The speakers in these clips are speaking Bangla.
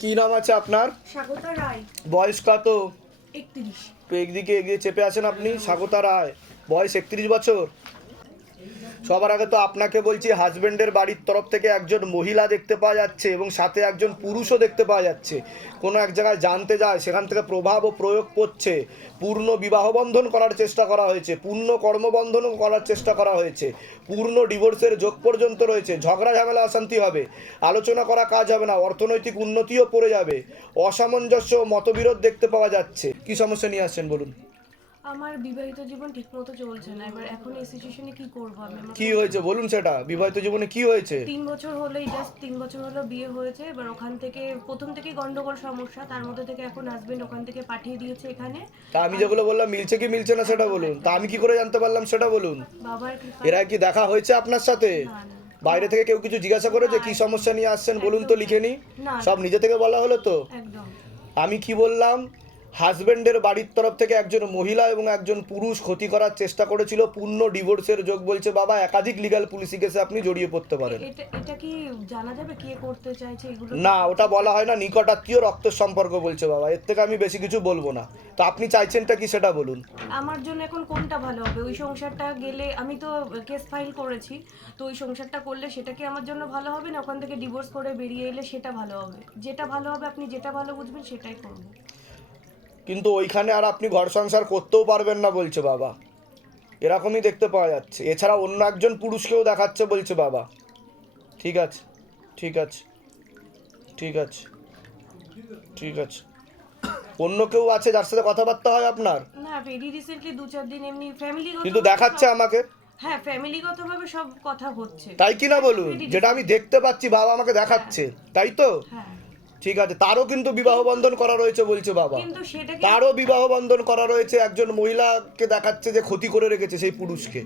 কি নাম আছে আপনার? স্বাগতা রায়। বয়স কত? 31। একদিকে এগিয়ে চেপে আছেন আপনি। স্বাগতা রায়, বয়স 31 বছর। সবার আগে তো আপনাকে বলছি, হাজবেন্ডের বাড়ির তরফ থেকে একজন মহিলা দেখতে পাওয়া যাচ্ছে এবং সাথে একজন পুরুষও দেখতে পাওয়া যাচ্ছে। কোনো এক জায়গায় জানতে যায়, সেখান থেকে প্রভাব ও প্রয়োগ করছে। পূর্ণ বিবাহ বন্ধন করার চেষ্টা করা হয়েছে, পূর্ণ কর্মবন্ধনও করার চেষ্টা করা হয়েছে, পূর্ণ ডিভোর্সের যোগ পর্যন্ত রয়েছে। ঝগড়া ঝামেলা অশান্তি হবে, আলোচনা করা কাজ হবে না, অর্থনৈতিক উন্নতিও পড়ে যাবে। অসামঞ্জস্য ও মতবিরোধ দেখতে পাওয়া যাচ্ছে। কি সমস্যা নিয়ে আসছেন বলুন? আমার বিবাহিত জীবন ঠিকমতো চলছে না। এবার এখন এই সিচুয়েশনে কি করব আমি? কি হয়েছে বলুন সেটা। বিবাহিত জীবনে কি হয়েছে? 3 বছর হলেই, জাস্ট 3 বছর হলো বিয়ে হয়েছে। এবার ওখান থেকে প্রথম থেকেই গন্ডগোল সমস্যা, তার মধ্যে থেকে এখন হাজবেন্ড ওখান থেকে পাঠিয়ে দিয়েছে এখানে। তা আমি যেগুলো বললাম মিলছে কি মিলছে না সেটা বলুন। তা আমি কি করে জানতে পারলাম সেটা বলুন। বাবার কৃপা। এরা কি দেখা হয়েছে আপনার সাথে? না, না। বাইরে থেকে কেউ কিছু জিজ্ঞাসা করেছে কি সমস্যা নিয়ে আসছেন বলুন তো, লিখে নি। না, সব নিজে থেকে বলা হলো তো। একদম। আমি কি বললাম? হাজবেন্ডের বাড়ির তরফ থেকে একজন মহিলা এবং একজন পুরুষ ক্ষতি করার চেষ্টা করেছিল। পূর্ণ ডিভোর্সের যোগ বলছে বাবা। একাধিক লিগ্যাল পুলিশি কেসে আপনি জড়িয়ে পড়তে পারেন। এটা কি জানা যাবে কে করতে চাইছে এগুলো? না, ওটা বলা হয় না। নিকট আত্মীয়, রক্তের সম্পর্ক বলছে বাবা। এর থেকে আমি বেশি কিছু বলবো না। তো আপনি চাইছেনটা কি সেটা বলুন। আমার জন্য এখন কোনটা ভালো হবে? ওই সংসারটা গেলে, আমি তো কেস ফাইল করেছি, তো ওই সংসারটা করলে সেটা কি আমার জন্য ভালো হবে, না ওখান থেকে ডিভোর্স করে বেরিয়ে এলে সেটা ভালো হবে? যেটা ভালো হবে, আপনি যেটা ভালো বুঝবেন সেটাই করব। কিন্তু ওইখানে আর আপনি ঘর সংসার করতেও পারবেন না বলছে বাবা। এরকমই দেখতে পাওয়া যাচ্ছে। এছাড়া অন্য একজন পুরুষকেও দেখাচ্ছে বলছে বাবা। ঠিক আছে, ঠিক আছে, ঠিক আছে, ঠিক আছে। অন্য কেউ আছে যার সাথে কথাবার্তা হয় আপনার? না, ভেরি রিসেন্টলি 2-4 দিন এমনি ফ্যামিলিগত, কিন্তু দেখাচ্ছে আমাকে। হ্যাঁ, ফ্যামিলিগতভাবে সব কথা হচ্ছে। তাই কি না বলুন? Very যেটা আমি দেখতে পাচ্ছি বাবা আমাকে দেখাচ্ছে, তাই তো? হ্যাঁ, ঠিক আছে। তারও কিন্তু বিবাহ বন্ধন করা রয়েছে বলছে বাবা। কিন্তু সেটা কি? তারও বিবাহ বন্ধন করা রয়েছে। একজন মহিলাকে দেখাচ্ছে যে ক্ষতি করে রেখেছে সেই পুরুষকে।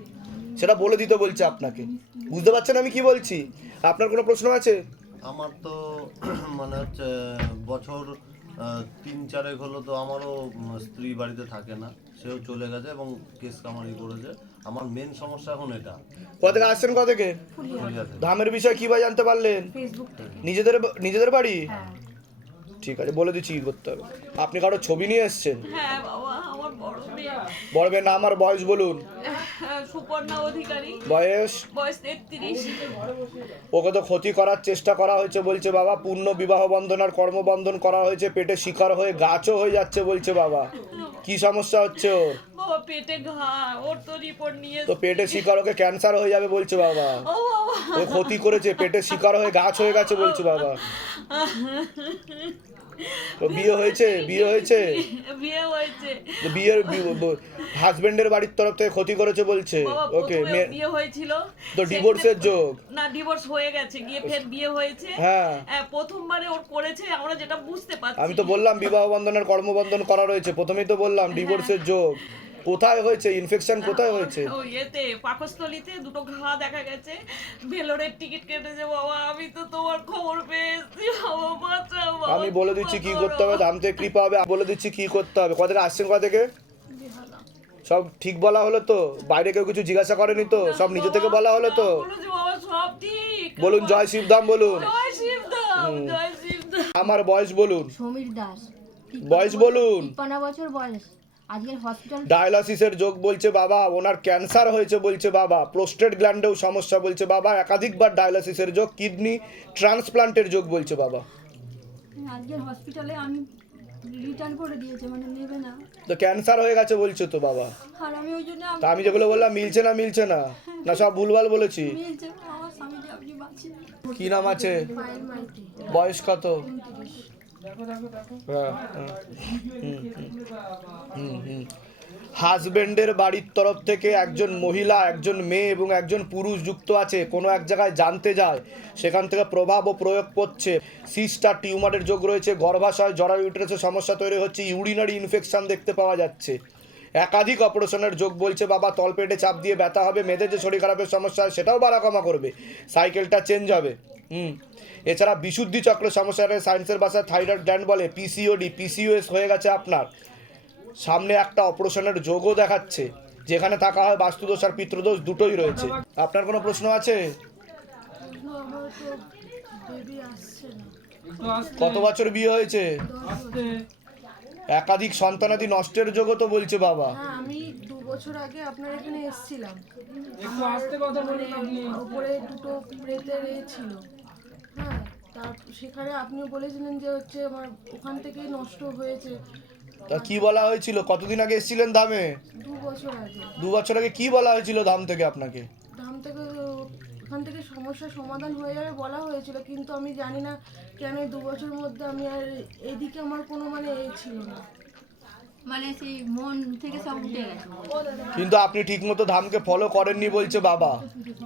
সেটা বলে দিতে বলছে আপনাকে। বুঝতে পারছেন আমি কি বলছি? আপনার কোনো প্রশ্ন আছে? আমার তো মানে হচ্ছে বছর 3-4 হলো তো আমারও স্ত্রী বাড়িতে থাকে না, সেও চলে গেছে এবং কেস কামারি করেছে। আমার মেন সমস্যা এখন এটা। কোথা থেকে আসছেন, কোথা থেকে? ফুলিয়া থেকে। ধামের বিষয় কিভাবে জানতে পারলেন? ফেসবুক থেকে। নিজেদের নিজেদের বাড়ি? হ্যাঁ, ঠিক আছে, বলে দিচ্ছি কি করতে হবে। আপনি কারো ছবি নিয়ে এসেছেন? হ্যাঁ বাবা, আমার বড় মেয়ে। বড় মেয়ের নাম আর বয়স বলুন। সুপর্ণা অধিকারী, বয়স? বয়স 33। ওকে তো ক্ষতি করার চেষ্টা করা হয়েছে বলছে বাবা। পূর্ণ বিবাহ বন্ধন আর কর্মবন্ধন করা হয়েছে। পেটে শিকার হয়ে গাছও হয়ে যাচ্ছে বলছে বাবা। কি সমস্যা হচ্ছে ওর? বাবা পেটে ঘা, ওর তো রিপোর্ট নিয়ে তো পেটে শিকার, ওকে ক্যান্সার হয়ে যাবে বলছে বাবা। ও বাবা, ও ক্ষতি করেছে, পেটে শিকার হয়ে গাছ হয়ে গেছে বলছে বাবা। তো বিয়ে হয়েছে? বিয়ে হয়েছে? বিয়ে হয়েছে তো বিয়ের হাজবেন্ডের বাড়ির তরফ থেকে ক্ষতি করেছে বলছে। বাবা। ওকে, প্রথমে বিয়ে হয়েছিল, তো ডিভোর্সের যোগ? না ডিভোর্স হয়ে গেছে, গিয়ে ফের বিয়ে হয়েছে। হ্যাঁ, প্রথমবারে ওর করেছে, আমরা যেটা বুঝতে পারছি। আমি তো বললাম বিবাহ বন্ধনের কর্মবন্ধন করা রয়েছে। প্রথমেই তো বললাম ডিভোর্সের যোগ। কোথায় হয়েছে? ইনফেকশন কোথায় হয়েছে? ওই ইয়েতে পাকস্থলীতে দুটো ঘা দেখা গেছে। ভেলোরের টিকিট কেটেছে বাবা। আমি তো তোমার খবর পেয়েছি বাবা, বাঁচাও বাবা। আমি বলে দিচ্ছি কি করতে হবে। ধাম থেকে কৃপা হবে। বলে দিচ্ছি কি করতে হবে। কোথা থেকে আসছেন, কোথা থেকে? সব ঠিক বলা হলো তো? বাইরে কেউ কিছু জিজ্ঞাসা করেনি তো? সব নিজে থেকে বলা হলো তো? বলেছি বাবা, সব ঠিক। বলুন জয় শিবধাম বলুন। জয় শিবধাম, জয় শিবধাম। আমার বয়স বলুন। সমীর দাস, বয়স বলুন। 53 বছর বয়স। আজকের হসপিটাল ডায়ালাসিসের যোগ বলছে বাবা। ওনার ক্যান্সার হয়েছে বলছে বাবা। প্রোস্টেট গ্ল্যান্ডেও সমস্যা বলছে বাবা। একাধিকবার ডায়ালাসিসের যোগ, কিডনি ট্রান্সপ্লান্টের যোগ বলছে বাবা। আজকের হসপিটালে আমি রিটার্ন করে দিয়েছে, মানে নেবে না। তো ক্যান্সার হয়ে গেছে বলছে তো বাবা। আর আমি ওই জন্য তা আমি যেগুলো বললাম মিলছে না, মিলছে না, না সব ভুলভাল বলেছি? মিলছে, আমার স্বামীকে আপনি বাঁচিয়ে দিন। কি নাম আছে? পায়েল মাইতি, বয়স কত? 29। হাজবেন্ডের বাড়ির তরফ থেকে একজন মহিলা, একজন মেয়ে এবং একজন পুরুষ যুক্ত আছে। কোনো এক জায়গায় জানতে যায়, সেখান থেকে প্রভাব ও প্রয়োগ করছে। সিস্টার টিউমারের যোগ রয়েছে। গর্ভাশয়, জরায়ু ইউটেরাসের সমস্যা তৈরি হচ্ছে। ইউরিনারি ইনফেকশন দেখতে পাওয়া যাচ্ছে। একাধিক অপারেশনের যোগ বলছে বাবা। তলপেটে চাপ দিয়ে ব্যথা হবে। মেয়েদের যে শরীর খারাপের সমস্যা হয় সেটাও বাড়া কমা করবে। সাইকেলটা চেঞ্জ হবে। এছাড়া বিশুদ্ধি চক্রের সমস্যা, সায়েন্সের ভাষায় থাইরয়েড গ্ল্যান্ড বলে। পিসিওডি, পিসিওএস হয়ে গেছে আপনার। সামনে একটা অপারেশনের যোগও দেখাচ্ছে, যেখানে থাকা হয় বাস্তুদোষ আর পিতৃদোষ দুটোই রয়েছে। আপনার কোনো প্রশ্ন আছে? আমার তো বেবি আসছে না। কত বছর বিয়ে হয়েছে? একাধিক সন্তানাদি নষ্টের যোগও তো বলছে বাবা। হ্যাঁ, আমি 2 বছর আগে আপনার এখানে এসেছিলাম। একটু আস্তে কথা বলুন আপনি। উপরে দুটো প্রেতের ছিল। হ্যাঁ, তার সেখানে আপনিও বলেছিলেন যে হচ্ছে আমার ওখান থেকেই নষ্ট হয়েছে। তা কি বলা হয়েছিল? কতদিন আগে এসেছিলেন ধামে? 2 বছর আগে 2 বছর আগে কি বলা হয়েছিল ধাম থেকে আপনাকে? ধাম থেকে ওখান থেকে সমস্যার সমাধান হয়ে যাবে বলা হয়েছিল, কিন্তু আমি জানি না কেন এই 2 বছরের মধ্যে আমি আর এদিকে আমার কোনো মানে ছিল না। মানে সেই মন থেকে সব উঠে গেছে। কিন্তু আপনি ঠিকমতো ধামকে ফলো করেননি বলছে বাবা।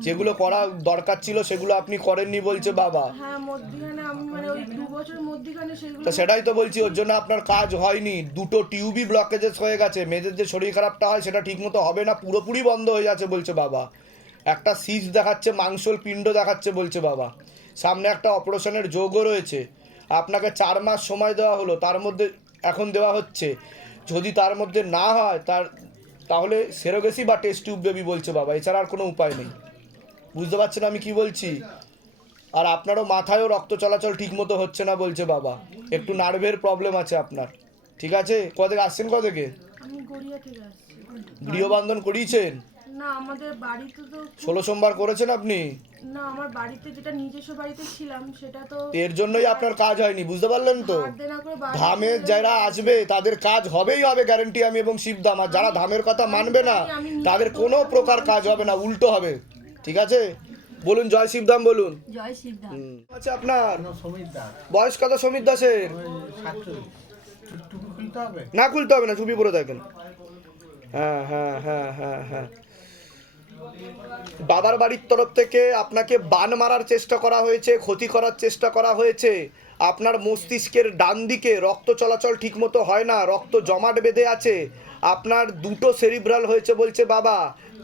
যেগুলো করা দরকার ছিল সেগুলো আপনি করেননি বলছে বাবা। হ্যাঁ, মধ্যখানে আমি মানে ওই 2 বছর মধ্যখানে সেগুলো তো সেটাই তো বলছি, ওর জন্য আপনার কাজ হয়নি। দুটো টিউবই ব্লকেজেস হয়ে গেছে। মেয়েদের যে শরীর খারাপটা হয় সেটা ঠিকমতো হবে না, পুরোপুরি বন্ধ হয়ে যাচ্ছে বলছে বাবা। একটা সিস্ট দেখাচ্ছে, মাংসল পিণ্ড দেখাচ্ছে বলছে বাবা। সামনে একটা অপারেশনের যোগও রয়েছে। আপনাকে 4 মাস সময় দেওয়া হলো, তার মধ্যে এখন দেওয়া হচ্ছে। যদি তার মধ্যে না হয় তাহলে সেরোগেসি বা টেস্ট টিউব বেবি বলছে বাবা। এছাড়া আর কোনো উপায় নেই। বুঝতে পারছেন আমি কি বলছি? আর আপনারও মাথায়ও রক্ত চলাচল ঠিকমতো হচ্ছে না বলছে বাবা। একটু নার্ভের প্রবলেম আছে আপনার। ঠিক আছে? কোথা থেকে আসছেন? কোথা থেকে? আমি গড়িয়া থেকে আসছি। গৃহবন্ধন করিয়েছেন? না, আমাদের বাড়িতে তো 16 সোমবার করেছেন আপনি? না, আমার বাড়িতে যেটা নিজস্ব বাড়িতে ছিলাম সেটা তো এর জন্যই আপনার কাজ হয়নি, বুঝতে পারলেন তো? ধার দেনা করে বাড়ি ধামে যারা আসবে তাদের কাজ হবেই হবে, গ্যারেন্টি আমি এবং শিবধাম। আর যারা ধামের কথা মানবে না তাদের কোনো প্রকার কাজ হবে না, উল্টো হবে। ঠিক আছে? বলুন জয় শিবধাম বলুন। জয় শিবধাম। আচ্ছা, আপনার সমীর দাস, বয়স কত সমীর দাসের? 47। টুকটুকি খুলতে হবে? না খুলতে হবে না, চুপি পরে থাকেন। হ্যাঁ হ্যাঁ হ্যাঁ হ্যাঁ হ্যাঁ। বাবার বাড়ির তরফ থেকে আপনাকে বান মারার চেষ্টা করা হয়েছে, ক্ষতি করার চেষ্টা করা হয়েছে। আপনার মস্তিষ্কের ডান দিকে রক্ত চলাচল ঠিকমতো হয় না, রক্ত জমাট বেঁধে আছে। আপনার দুটো সেরিব্রাল হয়েছে বলছে বাবা।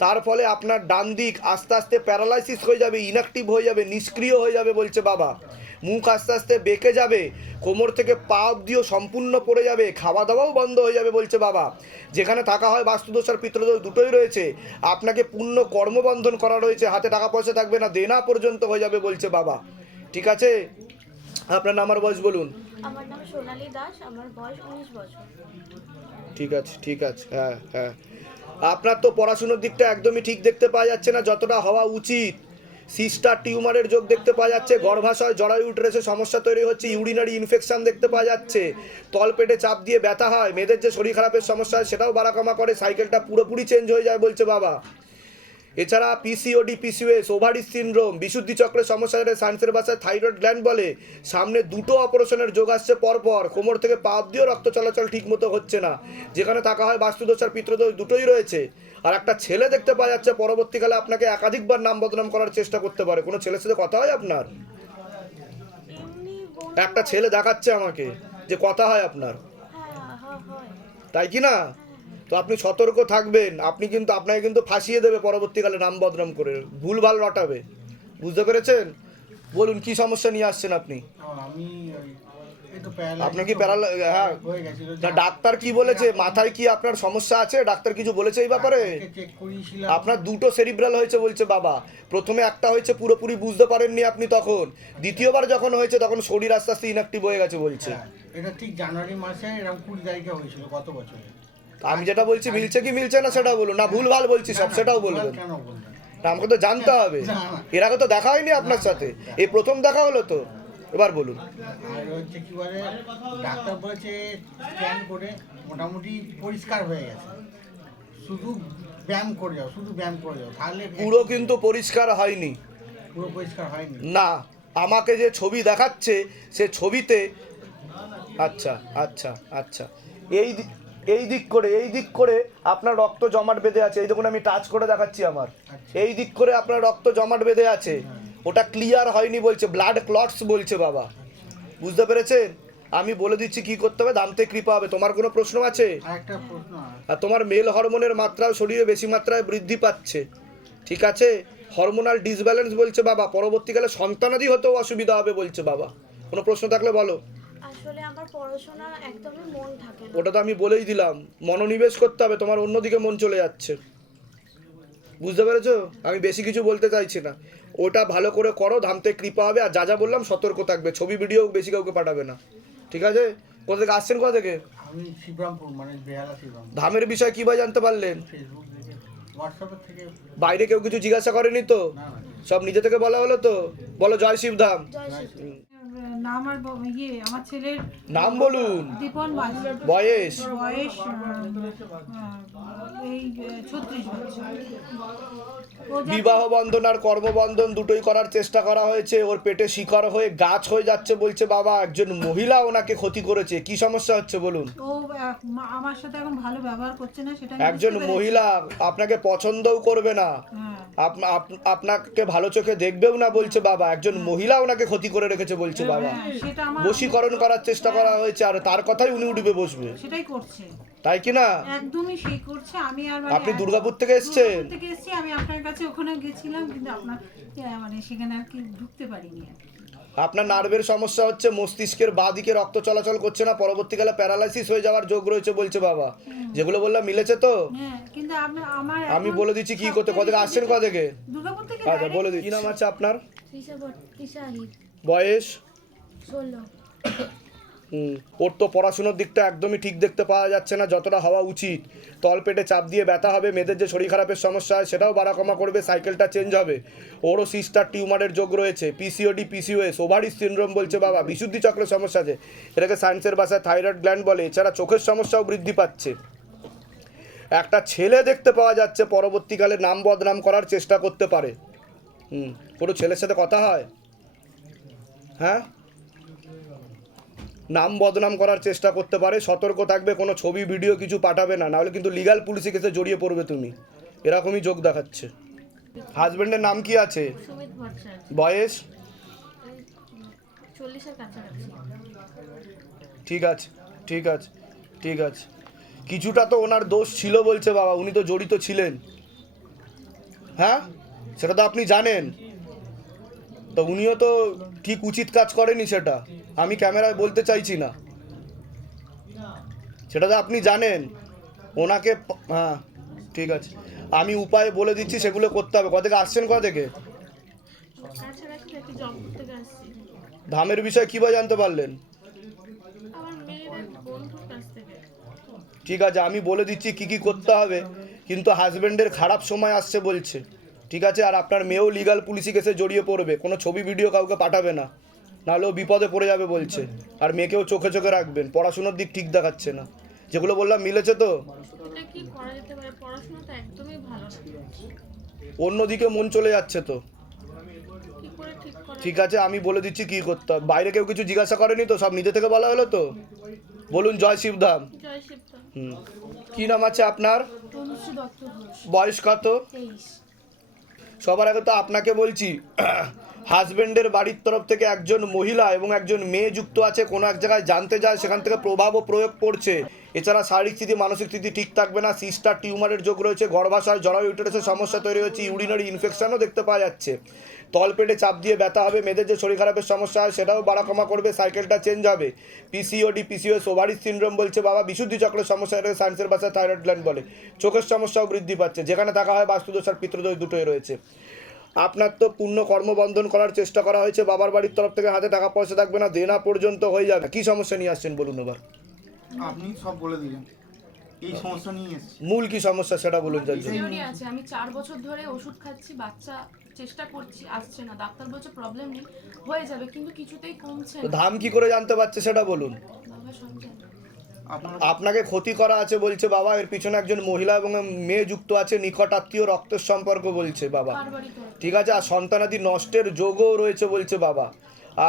তার ফলে আপনার ডান দিক আস্তে আস্তে প্যারালাইসিস হয়ে যাবে, ইনঅ্যাক্টিভ হয়ে যাবে, নিষ্ক্রিয় হয়ে যাবে বলছে বাবা। মুখ আস্তে আস্তে বেঁকে যাবে, কোমর থেকে পা অবধিও সম্পূর্ণ পড়ে যাবে, খাওয়া দাওয়াও বন্ধ হয়ে যাবে বলছে বাবা। যেখানে থাকা হয় বাস্তুদোষ আর পিতৃদোষ দুটোই রয়েছে। আপনাকে পূর্ণ কর্মবন্ধন করা রয়েছে, হাতে টাকা পয়সা থাকবে না, দেনা পর্যন্ত হয়ে যাবে বলছে বাবা। ঠিক আছে? আপনার নাম আর বয়স বলুন। আমার নাম সোনালী দাস, আমার বয়স 19 বছর। ঠিক আছে ঠিক আছে, হ্যাঁ হ্যাঁ। আপনার তো পড়াশুনোর দিকটা একদমই ঠিক দেখতে পাওয়া যাচ্ছে না যতটা হওয়া উচিত। সিস্টার টিউমারের যোগ দেখতে পাওয়া যাচ্ছে, গর্ভাশয় জরায়ু উটেরাসে সমস্যা তৈরি হচ্ছে, ইউরিনারি ইনফেকশন দেখতে পাওয়া যাচ্ছে, তলপেটে চাপ দিয়ে ব্যথা হয়, মেয়েদের যে শরীর খারাপের সমস্যা হয় সেটাও বাড়াকমা করে, সাইকেলটা পুরোপুরি চেঞ্জ হয়ে যায় বলছে বাবা। এছাড়া পিসিওডি, পিসিওএস, ওভারি সিনড্রোম, বিশুদ্ধি চক্রের সমস্যা, যেটা সায়েন্সের ভাষায় থাইরয়েড গ্ল্যান্ড বলে। সামনে দুটো অপারেশনের যোগ আসছে পরপর, কোমর থেকে পা অবধিও রক্ত চলাচল ঠিকমতো হচ্ছে না। যেখানে থাকা হয় বাস্তুদোষ আর পিতৃদোষ দুটোই রয়েছে। আর একটা ছেলে দেখতে পাওয়া যাচ্ছে, পরবর্তীকালে আপনাকে একাধিকবার নাম বদনাম করার চেষ্টা করতে পারে। কোনো ছেলের সাথে কথা হয় আপনার? এমনি একটা ছেলে দেখাচ্ছে আমাকে যে কথা হয় আপনার, হ্যাঁ হ্যাঁ হয়। তাই কি না? তো আপনি সতর্ক থাকবেন। আপনাকে কিন্তু ফাঁসিয়ে দেবে পরবর্তীকালে নাম বদনাম করে, ভুলভাল রটাবে। বুঝতে পেরেছেন? বলুন কি সমস্যা নিয়ে আসছেন আপনি? আমি একটু আপনার কি হ্যাঁ, হয়ে গেছিল। তা ডাক্তার কি বলেছে? মাথায় কি আপনার সমস্যা আছে? ডাক্তার কিছু বলেছে এই ব্যাপারে? চেক করিয়েছিলাম। আপনার দুটো সেরিব্রাল হয়েছে বলছে বাবা। প্রথমে একটা হয়েছে, পুরোপুরি বুঝতে পারেননি আপনি তখন। দ্বিতীয়বার যখন হয়েছে তখন শরীর আস্তে আস্তে ইনঅ্যাক্টিভ হয়ে গেছে বলছে। হ্যাঁ, এটা ঠিক জানুয়ারি মাসে এরকম 20 তারিখে হয়েছিল গত বছরে। আমি যেটা বলছি মিলছে কি মিলছে না সেটা বলুন, না ভুলভাল বলছি সব সেটাও বলবেন। কেন বলবেন? না, আমাকে তো জানতে হবে। না, না। এর আগে তো দেখা হয়নি আপনার সাথে, এই প্রথম দেখা হলো তো। এবার বলুন। আর হচ্ছে কি বলে, ডাক্তার বলেছে স্ক্যান করে মোটামুটি পরিষ্কার হয়ে গেছে, শুধু ব্যায়াম করে যাও, শুধু ব্যায়াম করে যাও, তাহলে পুরো কিন্তু পরিষ্কার হয়নি। পুরো পরিষ্কার হয়নি। না, আমাকে যে ছবি দেখাচ্ছে সে ছবিতে আচ্ছা আচ্ছা আচ্ছা এই দিক করে আপনার রক্ত জমাট বেঁধে আছে। এই দেখুন আমি টাচ করে দেখাচ্ছি আমার, এই দিক করে আপনার রক্ত জমাট বেঁধে আছে। ওটা ক্লিয়ার হয়নি বলছে, ব্লাড ক্লটস বলছে বাবা। বুঝতে পেরেছেন? আমি বলে দিচ্ছি কি করতে হবে, দান্তে কৃপা হবে। তোমার কোনো প্রশ্ন আছে? আর একটা প্রশ্ন আছে। আর তোমার মেল হরমোনের মাত্রাও শরীরে বেশি মাত্রায় বৃদ্ধি পাচ্ছে। ঠিক আছে? হরমোনাল ডিসব্যালেন্স বলছে বাবা। পরবর্তীকালে সন্তানাদি হতেও অসুবিধা হবে বলছে বাবা। কোনো প্রশ্ন থাকলে বলো। আসলে আমার পড়াশোনা একদমই মন থাকে না। ওটা তো আমি বলেই দিলাম, মনোনিবেশ করতে হবে, তোমার অন্যদিকে মন চলে যাচ্ছে। বুঝতে পেরেছো? আমি বেশি কিছু বলতে চাইছি না। ওটা ভালো করে করো, ধামতে কৃপা হবে। আর যা যা বললাম সতর্ক থাকবে, ছবি ভিডিও বেশি কাউকে পাঠাবে না, ঠিক আছে? কোথা থেকে আসছেন, কোথা থেকে? আমি শিবরামপুর মানে বেহালা শিবরামপুর। ধামের বিষয় কী ভাবে জানতে পারলেন? ফেসবুক থেকে, হোয়াটসঅ্যাপের থেকে। বাইরে কেউ কিছু জিজ্ঞাসা করেনি তো? না না, সব নিজে থেকে বলা হলো তো? বলো জয় শিবধাম। জয় শ্রী নাম আর আমার ছেলের নাম বলুন, দীপন মাঝি, বয়স। বয়স এই 36 বছর। ও যাতে- বিবাহ বন্ধন আর কর্মবন্ধন দুটোই করার চেষ্টা করা হয়েছে, ওর পেটে শিকড় হয়ে গাছ হয়ে যাচ্ছে বলছে বাবা। একজন মহিলা ওনাকে ক্ষতি করেছে, কি সমস্যা হচ্ছে বলুন? ও আমার সাথে এখন ভালো ব্যবহার করছে না, সেটা আমি একজন বুঝতে পেরেছি। মহিলা আপনাকে পছন্দও করবে না, হ্যাঁ, আপনাকে ভালো চোখে দেখবেও না বলছে বাবা। একজন মহিলা ওনাকে ক্ষতি করে রেখেছে বলছে বাবা। হ্যাঁ, সেটা আমার বশীকরণ করার চেষ্টা করা হয়েছে, আর তার কথাই উনি উঠবে বসবে, সেটাই করছে, তাই কি না? একদমই সেই করছে। আমি আর আপনি দুর্গাপুর থেকে এসছেন? দুর্গাপুর থেকে এসেছি, আমি আপনার কাছে ওখানে গেছিলাম, কিন্তু আপনার মানে সেখানে আর কি ঢুকতে পারিনি আর কি। আপনার নার্ভের সমস্যা হচ্ছে, মস্তিষ্কের বাঁ দিকে রক্ত চলাচল করছে না, পরবর্তীকালে প্যারালাইসিস হয়ে যাওয়ার যোগ রয়েছে বলছে বাবা। যেগুলো বললাম মিলেছে তো? হ্যাঁ, কিন্তু আমার আমি এখন বলে দিচ্ছি কি করতে। কোথা থেকে আসছেন, কোথা থেকে? দুর্গাপুর থেকে আচ্ছা direct বলে দিচ্ছি। কি নাম আছে আপনার? তিশাহিদ বয়স? 16 ওর তো পড়াশোনার দিকটা একদমই ঠিক দেখতে পাওয়া যাচ্ছে না যতটা হওয়া উচিত। তলপেটে চাপ দিয়ে ব্যথা হবে, মেয়েদের যে শরীর খারাপের সমস্যা হয় সেটাও বাড়া কমা করবে, সাইকেলটা চেঞ্জ হবে। ওরও সিস্টার টিউমারের যোগ রয়েছে, পিসিওডি, পিসিওএস, ওভারি সিনড্রোম বলছে বাবা, বিশুদ্ধি চক্রের সমস্যা আছে, এটাকে সায়েন্সের ভাষায় থাইরয়েড গ্ল্যান্ড বলে। এছাড়া চোখের সমস্যাও বৃদ্ধি পাচ্ছে। একটা ছেলে দেখতে পাওয়া যাচ্ছে, পরবর্তীকালে নাম বদনাম করার চেষ্টা করতে পারে। কোনো ছেলের সাথে কথা হয়? হ্যাঁ, নাম বদনাম করার চেষ্টা করতে পারে, সতর্ক থাকবে। কোনো ছবি ভিডিও কিছু পাঠাবে না, নাহলে কিন্তু লিগ্যাল পুলিশি কেসে জড়িয়ে পড়বে তুমি। এরকমই যোগ দেখাচ্ছে। হাজবেন্ডের নাম কি আছে? সুমিত ভট্টাচার্য বয়স? 40-এর কাছাকাছি ঠিক আছে, ঠিক আছে, ঠিক আছে। কিছুটা তো ওনার দোষ ছিল বলছে বাবা, উনি তো জড়িত ছিলেন। হ্যাঁ, সেটা তো আপনি জানেন। তো উনিও তো ঠিক উচিত কাজ করেনি, সেটা আমি ক্যামেরায় বলতে চাইছি না, সেটা তো আপনি জানেন। ওনাকে হ্যাঁ ঠিক আছে, আমি উপায় বলে দিচ্ছি, সেগুলো করতে হবে। কোথা থেকে আসছেন, কোথা থেকে? কাছাকাছি একটি জব থেকে আসছি ধামের বিষয়ে কীভাবে জানতে পারলেন? আমার মেয়ের এক বন্ধুর কাছ থেকে। ঠিক আছে, আমি বলে দিচ্ছি কি কি করতে হবে, কিন্তু হাজবেন্ডের খারাপ সময় আসছে বলছে, ঠিক আছে? আর আপনার মেয়েও লিগ্যাল পুলিশি কেসে জড়িয়ে পড়বে, কোনো ছবি ভিডিও কাউকে পাঠাবে না, নাহলে ও বিপদে পড়ে যাবে বলছে। আর মেয়েকেও চোখে চোখে রাখবেন, পড়াশোনার দিক ঠিক দেখাচ্ছে না। যেগুলো বললাম মিলেছে তো? এটা কি করা যেতে পারে? পড়াশোনা তো একদমই ভালো না, অন্যদিকে মন চলে যাচ্ছে তো। কি করে ঠিক করা? ঠিক আছে, আমি বলে দিচ্ছি কি করতে হবে। বাইরে কেউ কিছু জিজ্ঞাসা করেনি তো? সব নিজে থেকে বলা হলো তো? বলুন জয় শিবধাম। জয় শিবধাম। কি নাম আছে আপনার? তনুশ্রী দত্ত ঘোষ, বয়স কত? 23। সবার আগে তো আপনাকে বলছি, হাজবেন্ডের বাড়ির তরফ থেকে একজন মহিলা এবং একজন মেয়ে যুক্ত আছে, কোনো এক জায়গায় জানতে যায়, সেখান থেকে প্রভাব ও প্রয়োগ পড়ছে। এছাড়া শারীরিক স্থিতি, মানসিক স্থিতি ঠিক থাকবে না, সিস্টার টিউমারের যোগ রয়েছে, গর্ভাশয়, জরায়ু ইউটেরাসের সমস্যা তৈরি হচ্ছে, ইউরিনারি ইনফেকশনও দেখতে পাওয়া যাচ্ছে। তলপেটে চাপ দিয়ে ব্যথা হবে, মেয়েদের যে শরীর খারাপের সমস্যা হয় সেটাও বাড়া কমা করবে, সাইকেলটা চেঞ্জ হবে। পিসিওডি, পিসিওএস, ওভারি সিনড্রোম বলছে বাবা, বিশুদ্ধি চক্রের সমস্যা, এটাকে সায়েন্সের ভাষায় থাইরয়েড গ্ল্যান্ড বলে। চোখের সমস্যাও বৃদ্ধি পাচ্ছে, যেখানে থাকা হয় বাস্তুদোষ আর পিতৃদোষ দুটোই রয়েছে। আপনার তো পূর্ণ কর্মবন্ধন করার চেষ্টা করা হয়েছে, বাবার বাড়ির তরফ থেকে হাতে টাকা পয়সা থাকবে না, দেনা পর্যন্ত হয়ে যাবে। কি সমস্যা নিয়ে আসছেন বলুন এবার? আপনি সব বলে দিলেন, এই সমস্যা নিয়ে এসেছি। মূল কি সমস্যা সেটা বলুন। জানছি পিসিওডি আছে, আমি 4 বছর ধরে ওষুধ খাচ্ছি, বাচ্চা চেষ্টা করছি, আসছে না। ডাক্তার বলছে প্রবলেম নেই, হয়ে যাবে, কিন্তু কিছুতেই কমছে তো না। ধাম কি করে জানতে পারছে সেটা বলুন। বাবা সব জানে। আপনার আপনাকে ক্ষতি করা আছে বলছে বাবা, এর পিছনে একজন মহিলা এবং মেয়ে যুক্ত আছে, নিকট আত্মীয় রক্তের সম্পর্ক বলছে বাবা, কার বাড়িতে? ঠিক আছে? আর সন্তানাদি নষ্টের যোগও রয়েছে বলছে বাবা।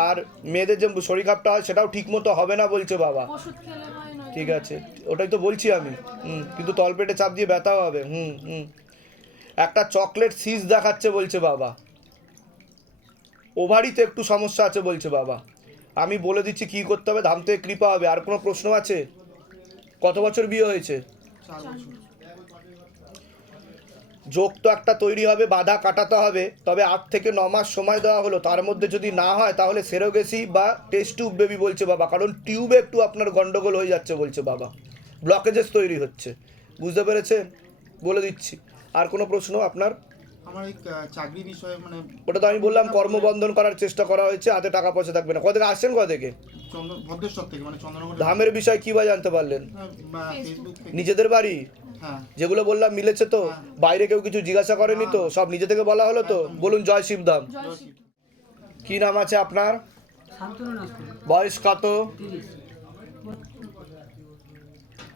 আর মেয়েদের যে শরীর খারাপটা হয় সেটাও ঠিক মতো হবে না বলছে বাবা, ওষুধ খেলে হয় না। ঠিক আছে? ওটাই তো বলছি আমি। কিন্তু তলপেটে চাপ দিয়ে ব্যথাও হবে। একটা চকলেট সিজ দেখাচ্ছে বলছে বাবা, ওভারিতে একটু সমস্যা আছে বলছে বাবা। আমি বলে দিচ্ছি কি করতে হবে, ধাম থেকে কৃপা হবে। আর কোনো প্রশ্ন আছে? কত বছর বিয়ে হয়েছে? যোগ তো একটা তৈরি হবে, বাধা কাটাতে হবে, তবে 8 থেকে 9 মাস সময় দেওয়া হলো, তার মধ্যে যদি না হয় তাহলে সেরোগেসি বা টেস্ট টিউব বেবি বলছে বাবা, কারণ টিউবে একটু আপনার গন্ডগোল হয়ে যাচ্ছে বলছে বাবা, ব্লকেজেস তৈরি হচ্ছে, বুঝতে পেরেছেন? বলে দিচ্ছি। আর কোনো প্রশ্ন আপনার? আমার এই চাকরি বিষয়ে মানে ওটা তো আমি বললাম কর্মবন্ধন করার চেষ্টা করা হয়েছে, হাতে টাকা পয়সা থাকবে না। কোথা থেকে আসছেন, কোথা থেকে? ভদ্রেশ্বর থেকে মানে চন্দ্রনগর ধামের বিষয় কি বা জানতে পারলেন? ফেসবুক থেকে। নিজেদের বাড়ি হ্যাঁ যেগুলো বললাম মিলেছে তো? বাইরে কেউ কিছু জিজ্ঞাসা করেনি তো? সব নিজে থেকে বলা হলো তো? বলুন জয় শিবধাম। জয় শ্রী কি নাম আছে আপনার? শান্তনু নস্কর, বয়স কত? 30।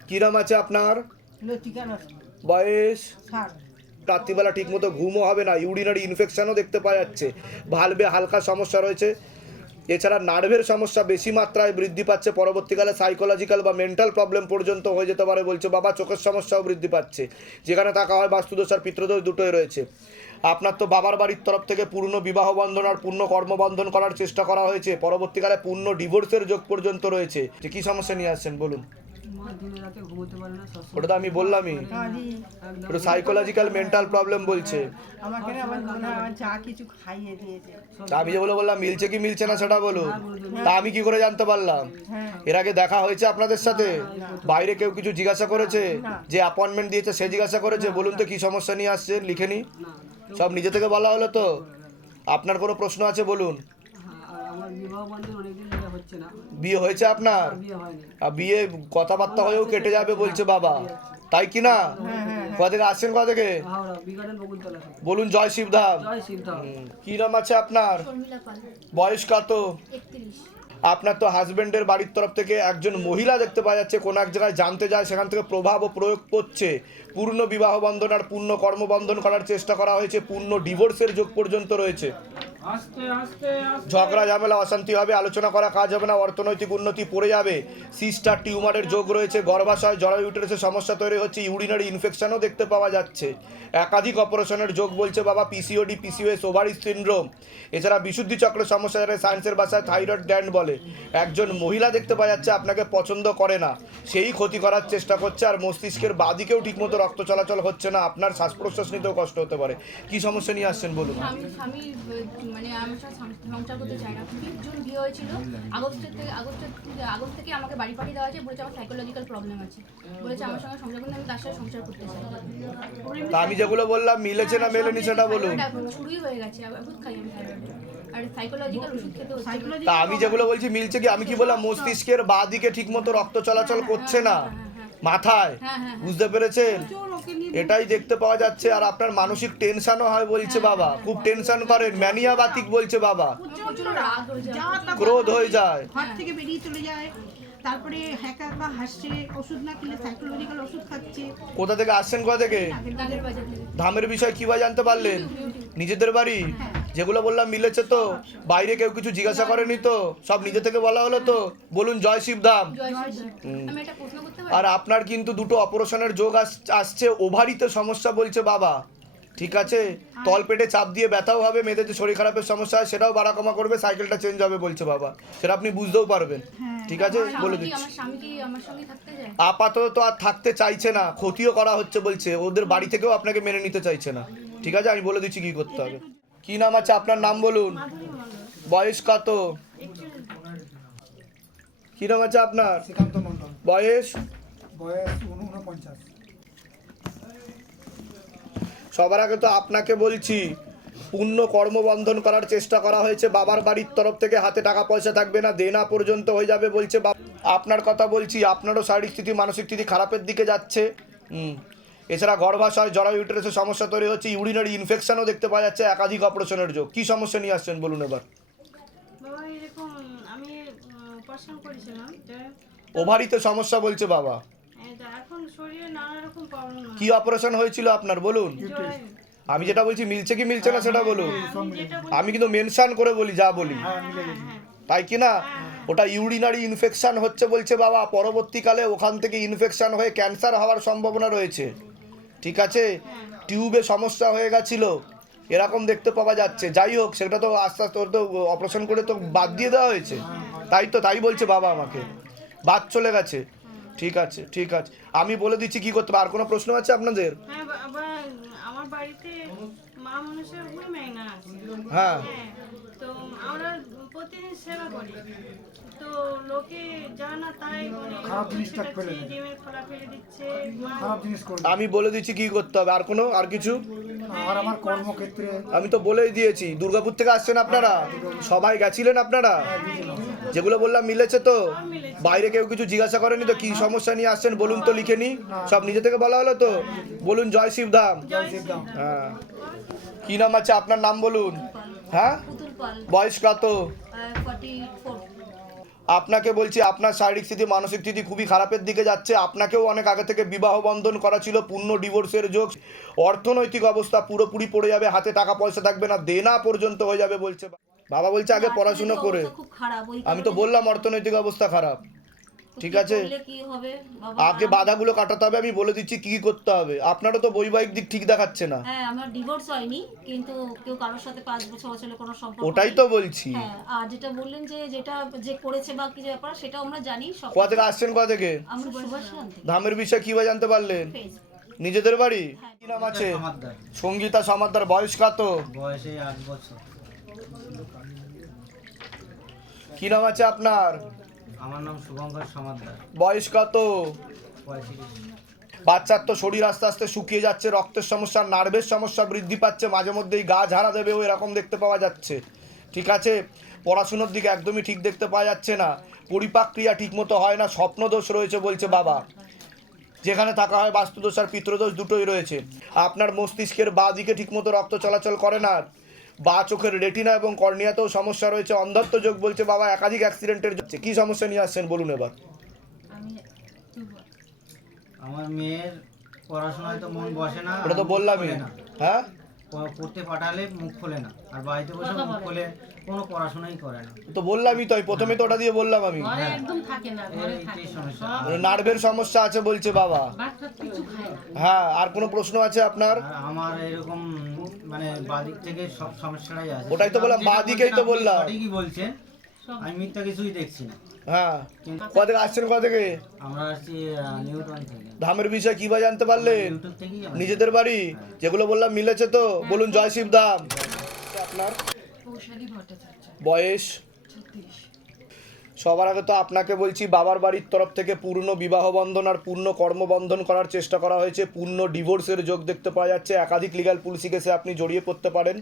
কি নাম আছে আপনার? লতিকা নস্কর, বয়স? 60। রাত্রিবেলা ঠিক মতো ঘুমও হবে না, ইউরিনারি ইনফেকশনও দেখতে পাওয়া যাচ্ছে, ভালভে হালকা সমস্যা রয়েছে, এছাড়া নার্ভের সমস্যা বেশি মাত্রায় বৃদ্ধি পাচ্ছে, পরবর্তীকালে সাইকোলজিক্যাল বা মেন্টাল প্রবলেম পর্যন্ত হয়ে যেতে পারে বলছে বাবা। চোখের সমস্যাও বৃদ্ধি পাচ্ছে, যেখানে থাকা হয় বাস্তুদোষ আর পিতৃদোষ দুটোই রয়েছে। আপনার তো বাবার বাড়ির তরফ থেকে পূর্ণ বিবাহ বন্ধন আর পূর্ণ কর্মবন্ধন করার চেষ্টা করা হয়েছে, পরবর্তীকালে পূর্ণ ডিভোর্সের যোগ পর্যন্ত রয়েছে। যে কী সমস্যা নিয়ে আসছেন বলুন? মা দিনে রাতে ঘুমোতে পারে না, সবসময় ওটা তো আমি বললামই, একদম একটু সাইকোলজিক্যাল মেন্টাল প্রবলেম বলছে। আমাকে না আমার মনে হয় যা কিছু খাইয়ে দিয়েছে। তা আমি যেগুলো বললাম মিলছে কি মিলছে না সেটা বলুন। তা আমি কি করে জানতে পারলাম? এর আগে দেখা হয়েছে আপনাদের সাথে? বাইরে কেউ কিছু জিজ্ঞাসা করেছে? যে অ্যাপয়েন্টমেন্ট দিয়েছে সে জিজ্ঞাসা করেছে? বলুন তো কি সমস্যা নিয়ে আসছেন, লিখে নি। সব নিজে থেকে বলা হলো তো? আপনার কোনো প্রশ্ন আছে বলুন। হ্যাঁ, আর আমার বিবাহ বন্ধন অনেকদিন ধরে হচ্ছে না, বিয়ে হয়েছে আপনার? বিয়ে হয়নি। আর বিয়ে কথাবার্তা হয়েও কেটে যাবে বলছে বাবা, তাই কি না? কোথা থেকে আসছেন, কোথা থেকে? হাওড়া বিগার্ডেন বকুলতলা থেকে। বলুন জয় শিবধাম। জয় শিবধাম। কি নাম আছে আপনার? শর্মিলা পাল, বয়স কত? 31। আপনার তো হাজবেন্ডের বাড়ির তরফ থেকে একজন মহিলা দেখতে পাওয়া যাচ্ছে, কোনো এক জায়গায় জানতে যায়, সেখান থেকে প্রভাব ও প্রয়োগ করছে, পূর্ণ বিবাহ বন্ধন আর পূর্ণ কর্মবন্ধন করার চেষ্টা করা হয়েছে, পূর্ণ ডিভোর্সের যোগ পর্যন্ত রয়েছে। আস্তে আস্তে আস্তে ঝগড়া ঝামেলা অশান্তি হবে, আলোচনা করা কাজ হবে না, অর্থনৈতিক উন্নতি পড়ে যাবে, সিস্টার টিউমারের যোগ রয়েছে, গর্ভাশয় জরায়ু ইউটেরাসের সমস্যা তৈরি হচ্ছে, ইউরিনারি ইনফেকশনও দেখতে পাওয়া যাচ্ছে, একাধিক অপারেশনের যোগ বলছে বাবা, পিসিওডি, পিসিওএস, ওভারি সিনড্রোম, এছাড়া বিশুদ্ধি চক্রের সমস্যা, যারা সায়েন্সের ভাষায় থাইরয়েড গ্ল্যান্ড বলে। একজন মহিলা দেখতে পাওয়া যাচ্ছে আপনাকে পছন্দ করে না, সেই ক্ষতি করার চেষ্টা করছে, আর মস্তিষ্কের বাদিকেও ঠিকমতো রক্ত চলাচল হচ্ছে না, আপনার শ্বাস প্রশ্বাস নিতেও কষ্ট হতে পারে। কি সমস্যা নিয়ে আসছেন বলুন। স্বামী মানে আমার সাথে সংসার করতে চায় না। 5 জুন বিয়ে হয়েছিল, আগস্ট থেকে আমাকে বাড়ি পাঠিয়ে দেওয়া হয়েছে, বলেছে আমার সাইকোলজিক্যাল প্রবলেম আছে, বলেছে আমার সঙ্গে সংসার করতে, আমি তার সাথে সংসার করতে চাই। তা আমি যেগুলো বললাম মিলেছে না মেলেনি সেটা বলুন। থাইরয়েড এখন শুরুই হয়ে গেছে, আবার ওষুধ খাই আমি থাইরয়েডের, আর সাইকোলজিক্যাল ওষুধ খেতে হচ্ছে। তা আমি যেগুলো বলছি মিলছে কি? আমি কি বললাম মস্তিষ্কের বাঁ দিকে ঠিকমতো রক্ত চলাচল করছে না মাথায়, বুঝতে পেরেছেন? এটাই দেখতে পাওয়া যাচ্ছে, আর আপনার মানসিক টেনশনও হয় বলছে বাবা, খুব টেনশন করেন, ম্যানিয়া বাতিক বলছে বাবা, প্রচুর রাগ হয়ে যায়। ক্রোধ হয়ে যায়, ঘর থেকে বেরিয়ে চলে যায়, তারপরে একা একা হাসছে, ওষুধ না খেলে সাইকোলজিক্যাল ওষুধ খাচ্ছে। কোথা থেকে আসছেন, কোথা থেকে? দাঁতের বাজার থেকে। ধামের বিষয় কি বা জানতে পারলেন? নিজেদের বাড়ি যেগুলো বললাম মিলেছে তো? বাইরে কেউ কিছু জিজ্ঞাসা করেনি তো? সব নিজে থেকে বলা হলো তো? বলুন জয় শিবধাম। জয় শ্রী। আমি একটা প্রশ্ন করতে পারি? আর আপনার কিন্তু দুটো অপারেশনের যোগ আসছে, ওভারিতে সমস্যা বলছে বাবা, ঠিক আছে? তল পেটে চাপ দিয়ে ব্যথাও হবে, মেয়েদের যে শরীর খারাপের সমস্যা হয় সেটাও বাড়া কমা করবে, সাইকেলটা চেঞ্জ হবে বলছে বাবা, সেটা আপনি বুঝতেও পারবেন, ঠিক আছে? বলে দিচ্ছি আমার স্বামী কি আমার সঙ্গে থাকতে যায়? আপাতত তো আর থাকতে চাইছে না, ক্ষতিও করা হচ্ছে বলছে, ওদের বাড়ি থেকেও আপনাকে মেনে নিতে চাইছে না, ঠিক আছে? আমি বলে দিচ্ছি কি করতে হবে। কি নাম আছে আপনার, নাম বলুন। বয়স কত? কি নাম আছে আপনার? শ্রীকান্ত মন্ডল, বয়স? বয়স 49। সবার আগে তো আপনাকে বলছি, পূর্ণ কর্মবন্ধন করার চেষ্টা করা হয়েছে, বাবার বাড়ির তরফ থেকে হাতে টাকা পয়সা থাকবে না, দেনা পর্যন্ত হয়ে যাবে বলছে। আপনার কথা বলছি, আপনারও শারীরিক স্থিতি মানসিক স্থিতি খারাপের দিকে যাচ্ছে। এছাড়া গর্ভাশয় জরায়ু ইউটেরাসের সমস্যা তৈরি হচ্ছে, ইউরিনারি ইনফেকশনও দেখতে পাওয়া যাচ্ছে, একাধিক অপারেশনের যোগ। কি সমস্যা নিয়ে আসছেন বলুন এবার। বাবা এরকম আমি অপারেশন করেছিলাম, ওভারিতে সমস্যা বলছে বাবা। এখন শরীরে নানা রকম প্রবলেম কি অপারেশন হয়েছিল আপনার বলুন। আমি যেটা বলছি মিলছে কি মিলছে না সেটা বলুন। আমি কিন্তু মেনশন করে বলি, যা বলি তাই কি না? ওটা ইউরিনারি ইনফেকশন হচ্ছে বলছে বাবা, পরবর্তীকালে ওখান থেকে ইনফেকশন হয়ে ক্যান্সার হওয়ার সম্ভাবনা রয়েছে, ঠিক আছে? টিউবে সমস্যা হয়ে গেছিল, এরকম দেখতে পাওয়া যাচ্ছে। যাই হোক, সেটা তো আস্তে আস্তে ওর তো অপারেশন করে তো বাদ দিয়ে দেওয়া হয়েছে, তাই তো, তাই বলছে বাবা আমাকে, বাদ চলে গেছে, ঠিক আছে ঠিক আছে, আমি বলে দিচ্ছি কি করতে হবে। আর কোনো প্রশ্ন আছে আপনাদের? হ্যাঁ বাবা, আমার বাড়িতে মা মানুষের উইমেন আছে, হ্যাঁ হ্যাঁ, তো আমরা প্রতিদিন সেবা করি, তো লোকে জানা তাই মানে খারাপ জিনিসটা ফেলে দেয়। ডিমের খোলা ফেলে দিচ্ছে, খারাপ জিনিস করে আমি বলে দিচ্ছি কি করতে হবে, আর কিছু আর আমার কর্মক্ষেত্রে আমি তো বলেই দিয়েছি। দুর্গাপুর থেকে আসছেন আপনারা, সবাই গেছিলেন আপনারা? যেগুলো বললাম মিলেছে তো? বাইরে কেউ কিছু জিজ্ঞাসা করেনি তো কি সমস্যা নিয়ে আসছেন বলুন তো, লিখে নি, সব নিজে থেকে বলা হলো তো? বলুন জয় শিবধাম। হ্যাঁ, কি নাম আছে আপনার? নাম বলুন। হ্যাঁ, পুতুল পাল, বয়স কত? 44। আপনাকে বলছি আপনার শারীরিক স্থিতি মানসিক স্থিতি খুবই খারাপের দিকে যাচ্ছে। আপনাকেও অনেক আগে থেকে বিবাহ বন্ধন করা ছিল, পূর্ণ ডিভোর্সের যোগ। অর্থনৈতিক অবস্থা পুরোপুরি পড়ে যাবে, হাতে টাকা পয়সা থাকবে না, দেনা পর্যন্ত হয়ে যাবে বলছে বাবা। বলছে আগে পড়াশোনা করে। খুব খারাপ, ওই আমি তো বললাম অর্থনৈতিক অবস্থা খারাপ, ঠিক আছে? করলে কি হবে বাবা? আগে বাধাগুলো কাটাতে হবে, আমি বলে দিচ্ছি কি কি করতে হবে। আপনারও তো বৈবাহিক দিক ঠিক দেখাচ্ছে না। হ্যাঁ, আমার ডিভোর্স হয়নি, কিন্তু কেউ কারোর সাথে 5 বছর বছরে কোনো সম্পর্ক ওটাই নেই। তো বলছি। হ্যাঁ, আর যেটা বললেন যে যেটা যে করেছে বা কিছু ব্যাপার, সেটা আমরা জানি সব। কোথা থেকে আসছেন, কোথা থেকে? আমরা সুভাষগ্রাম থেকে। ধামের বিষয়ে কি জানতে পারলেন? Facebook। নিজেদের বাড়ি? কি নাম আছে? সঙ্গীতা সমাদ্দার। বয়স কত? বয়সে 8 বছর। কি নাম আছে আপনার? আমার নাম শুভঙ্কর সমাদ্দার। বয়স কত? 35। বাচ্চার তো শরীর আস্তে আস্তে শুকিয়ে যাচ্ছে, রক্তের সমস্যা, নার্ভের সমস্যা বৃদ্ধি পাচ্ছে, মাঝে মধ্যেই গা ঝাড়া দেবে এরকম দেখতে পাওয়া যাচ্ছে, ঠিক আছে? পড়াশুনোর দিকে একদমই ঠিক দেখতে পাওয়া যাচ্ছে না, পরিপাক ক্রিয়া ঠিকমতো হয় না, স্বপ্নদোষ রয়েছে বলছে বাবা। যেখানে থাকা হয় বাস্তুদোষ আর পিতৃদোষ দুটোই রয়েছে। আপনার মস্তিষ্কের বাঁ দিকে ঠিকমতো রক্ত চলাচল করে না, বা চোখের রেটিনা এবং কর্নিয়াতেও সমস্যা রয়েছে, অন্ধত্ব যোগ বলছে বাবা। একাধিক অ্যাক্সিডেন্টের যাচ্ছে। কি সমস্যা নিয়ে আসছেন বলুন এবার? আমার মেয়ের পড়াশোনায় তো মন বসে না। ওটা তো বললামই। হ্যাঁ, পড়তে পাঠালে মুখ খোলে না, আর বাড়িতে বসে মুখ খোলে, কোনো পড়াশোনাই করে না। তো বললামই তো, প্রথমে তো ওটা দিয়ে বললাম আমি। একদম থাকে না, ঘরে থাকে এই সমস্যা। নার্ভের সমস্যা আছে বলছে বাবা। বাচ্চা কিছু খায় না। হ্যাঁ, আর কোনো প্রশ্ন আছে আপনার? আর আমার এরকম মানে বাদিক থেকে সব সমস্যাটাই আছে। ওটাই তো বললাম, বাঁ দিকেই তো বললাম। ঠিকই বলছেন, আমি মিথ্যা কিছুই দেখছি না। হ্যাঁ, কোথা থেকে আসছেন, কোথা থেকে? আমরা আসছি নিউটন থেকে। ধামের বিষয়ে কি বা জানতে পারলেন? ইউটিউব থেকেই আমরা- নিজেদের বাড়ি? যেগুলো বললাম মিলেছে তো? বলুন জয় শিবধাম। আপনার কৌশালী ভট্টাচার্য, বয়স? 36। সবার আগে তো আপনাকে বলছি, বাবার বাড়ির তরফ থেকে পূর্ণ বিবাহ বন্ধন আর পূর্ণ কর্মবন্ধন করার চেষ্টা করা হয়েছে, পূর্ণ ডিভোর্সের যোগ দেখতে পাওয়া যাচ্ছে। একাধিক লিগ্যাল পুলিশি কেসে আপনি জড়িয়ে পড়তে পারেন,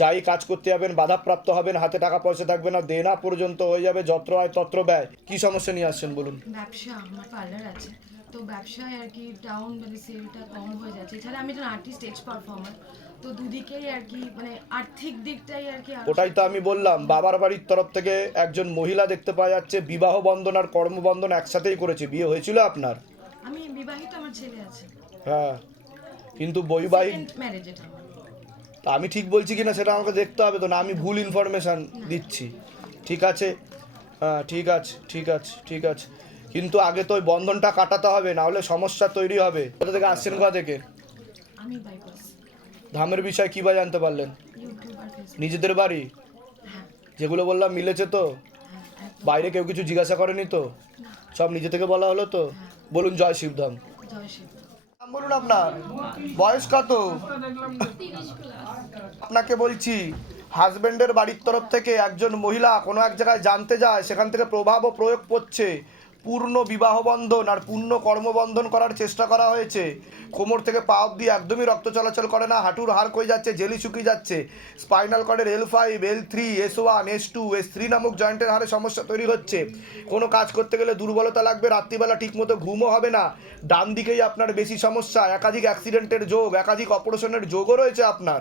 যাই কাজ করতে যাবেন বাধাপ্রাপ্ত হবেন, হাতে টাকা পয়সা থাকবে না, দেনা পর্যন্ত হয়ে যাবে, যত্র আয় তত্র ব্যয়। কি সমস্যা নিয়ে আসছেন বলুন? ব্যবসা, আমার পার্লার আছে, তো ব্যবসায় আর কি ডাউন মানে সেলটা কম হয়ে যাচ্ছে। এছাড়া আমি একজন আর্টিস্ট, স্টেজ পারফর্মার, তো দুদিকেই আর কি মানে আর্থিক দিকটাই আর কি ওটাই তো আমি বললাম, বাবার বাড়ির তরফ থেকে একজন মহিলা দেখতে পাওয়া যাচ্ছে, বিবাহ বন্ধন আর কর্মবন্ধন একসাথেই করেছে। বিয়ে হয়েছিল আপনার? আমি বিবাহিত, আমার ছেলে আছে, হ্যাঁ, কিন্তু বৈবাহিক ম্যারেজ এটা আমার। তা আমি ঠিক বলছি কিনা সেটা আমাকে দেখতে হবে তো, না আমি ভুল ইনফরমেশান দিচ্ছি? ঠিক আছে, হ্যাঁ ঠিক আছে, ঠিক আছে, ঠিক আছে, কিন্তু আগে তো ওই বন্ধনটা কাটাতে হবে, না হলে সমস্যা তৈরি হবে। কোথা থেকে আসছেন, কোথা থেকে? আমি বাইপাস, ধামের বিষয় কী বা জানতে পারলেন? ইউটিউব আর ফেসবুক। নিজেদের বাড়ি? যেগুলো বললাম মিলেছে তো? বাইরে কেউ কিছু জিজ্ঞাসা করেনি তো? সব নিজে থেকে বলা হলো তো? বলুন জয় শিবধাম। জয় শিব। নাম বলুন আপনার। বয়স কত? আপনাকে বলছি, হাজবেন্ডের বাড়ির তরফ থেকে একজন মহিলা কোনো এক জায়গায় জানতে যায়, সেখান থেকে প্রভাব ও প্রয়োগ করছে, পূর্ণ বিবাহ বন্ধন আর পূর্ণ কর্মবন্ধন করার চেষ্টা করা হয়েছে। কোমর থেকে পা অবধি একদমই রক্ত চলাচল করে না, হাঁটুর হাড় ক্ষয়ে যাচ্ছে, জেলি শুকিয়ে যাচ্ছে, spinal কর্ডের L5, L3, S1, S2, S3 নামক জয়েন্টের হাড়ে সমস্যা তৈরি হচ্ছে। কোনো কাজ করতে গেলে দুর্বলতা লাগবে, রাত্রিবেলা ঠিকমতো ঘুমও হবে না, ডান দিকেই আপনার বেশি সমস্যা, একাধিক অ্যাক্সিডেন্টের যোগ, একাধিক অপারেশনের যোগও রয়েছে আপনার।